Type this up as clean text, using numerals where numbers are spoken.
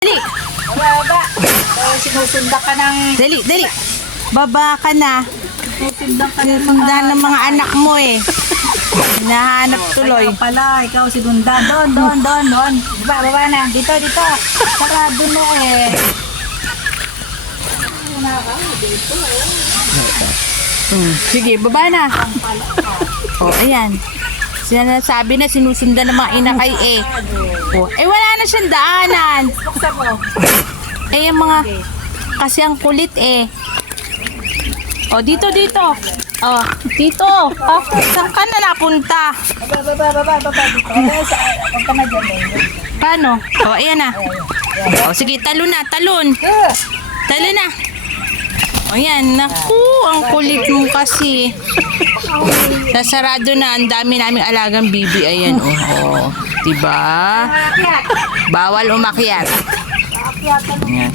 Dali! Baba. Sinusunda ka ng... Dali! Baba ka na. Sinusundan ka ng Sinundan ng mga anak mo eh. Hinahanap tuloy. Kaya pala, ikaw sinundan. Doon. Baba na. Dito. Sarado na eh. Sige, baba na. Ayan. Sinasabi na sinusundan ng mga inakay eh. Wala na siyang daanan. Buksan mo. Yung mga kasi ang kulit eh. Dito. Dito. Saan ka na napunta? Baba. Huwag ka na dyan eh. Paano? Ayan na. Sige, talon na. Talon na. Ayan, naku, ang kulit mo kasi. Nasarado na, ang dami naming alagang bibi. Ayan, diba? Bawal umakyat. Ayan.